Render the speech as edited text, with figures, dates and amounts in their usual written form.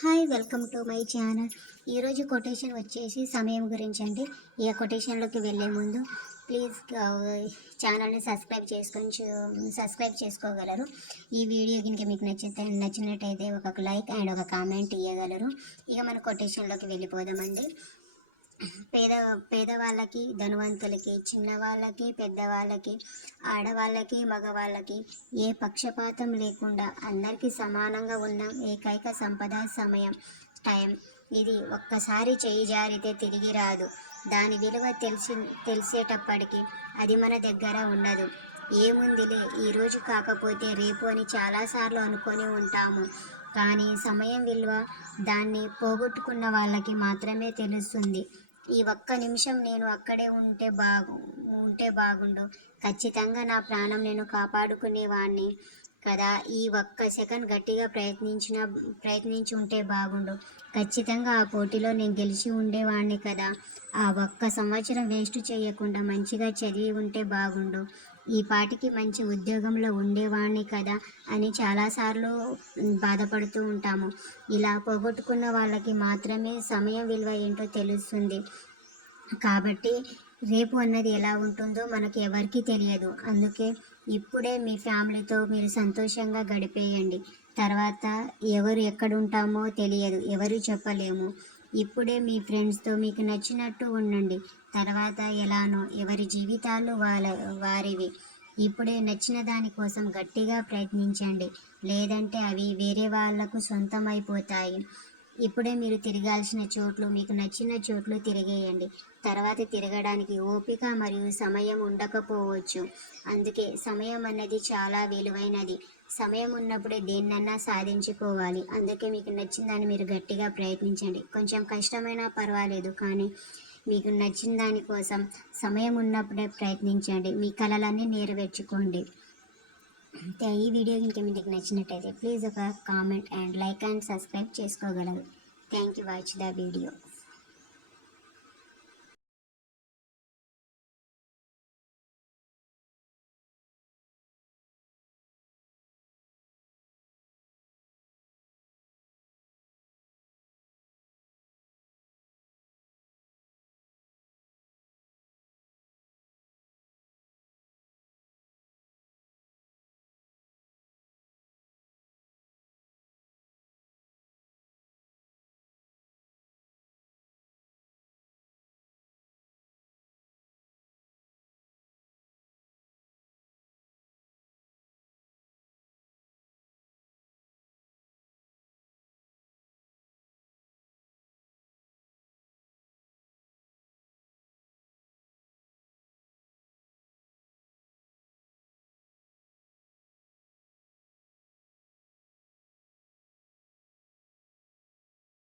Hi welcome to my channel. ఈరోజు quotation వచ్చేసి సమయం గురించి అండి. ఈ కొటేషన్లోకి వెళ్ళే ముందు ప్లీజ్ ఛానల్ని సబ్స్క్రైబ్ చేసుకోగలరు. ఈ వీడియో కనుక మీకు నచ్చినట్టయితే ఒక లైక్ అండ్ ఒక కామెంట్ ఇవ్వగలరు. ఇక మన కొటేషన్లోకి వెళ్ళిపోదామండి. పేదవాళ్ళకి ధనవంతులకి, చిన్నవాళ్ళకి పెద్దవాళ్ళకి, ఆడవాళ్ళకి మగవాళ్ళకి ఏ పక్షపాతం లేకుండా అందరికీ సమానంగా ఉన్న ఏకైక సంపద సమయం, టైం. ఇది ఒక్కసారి చేయి జారితే తిరిగి రాదు. దాని విలువ తెలిసేటప్పటికి అది మన దగ్గర ఉండదు. ఏముందిలే ఈరోజు కాకపోతే రేపు అని చాలాసార్లు అనుకొని ఉంటాము. కానీ సమయం విలువ దాన్ని పోగొట్టుకున్న వాళ్ళకి మాత్రమే తెలుస్తుంది. ఈ ఒక్క నిమిషం నేను అక్కడే ఉంటే బాగుండు, ఖచ్చితంగా నా ప్రాణం నేను కాపాడుకునేవాడిని కదా, ఈ ఒక్క సెకండ్ గట్టిగా ప్రయత్నించి ఉంటే బాగుండు, ఖచ్చితంగా ఆ పోటీలో నేను గెలిచి ఉండేవాడిని కదా, ఆ ఒక్క సంవత్సరం వేస్ట్ చేయకుండా మంచిగా చదివి ఉంటే బాగుండు, ఈ పాటికి మంచి ఉద్యోగంలో ఉండేవాడిని కదా అని చాలాసార్లు బాధపడుతూ ఉంటాము. ఇలా పోగొట్టుకున్న వాళ్ళకి మాత్రమే సమయం విలువ ఏంటో తెలుస్తుంది. కాబట్టి రేపు అన్నది ఎలా ఉంటుందో మనకి ఎవరికీ తెలియదు. అందుకే ఇప్పుడే మీ ఫ్యామిలీతో మీరు సంతోషంగా గడిపేయండి. తర్వాత ఎవరు ఎక్కడుంటామో తెలియదు, ఎవరు చెప్పలేము. ఇప్పుడే మీ ఫ్రెండ్స్తో మీకు నచ్చినట్టు ఉండండి. తర్వాత ఎలానో ఎవరి జీవితాలు వారివి. ఇప్పుడే నచ్చిన దానికోసం గట్టిగా ప్రయత్నించండి, లేదంటే అవి వేరే వాళ్లకు సొంతమైపోతాయి. ఇప్పుడే మీరు తిరగాల్సిన చోట్లు, మీకు నచ్చిన చోట్లు తిరిగేయండి. తర్వాత తిరగడానికి ఓపిక మరియు సమయం ఉండకపోవచ్చు. అందుకే సమయం అన్నది చాలా విలువైనది. సమయం ఉన్నప్పుడే దేన్నన్నా సాధించుకోవాలి. అందుకే మీకు నచ్చిన దాన్ని మీరు గట్టిగా ప్రయత్నించండి. కొంచెం కష్టమైనా పర్వాలేదు, కానీ మీకు నచ్చిన దానికోసం సమయం ఉన్నప్పుడే ప్రయత్నించండి. మీ కలలన్నీ నెరవేర్చుకోండి. ఈ వీడియో కనుక మీకు నచ్చినట్టయితే ప్లీజ్ ఒక comment and like and subscribe చేసుకోగలరు. Thank you watch the video.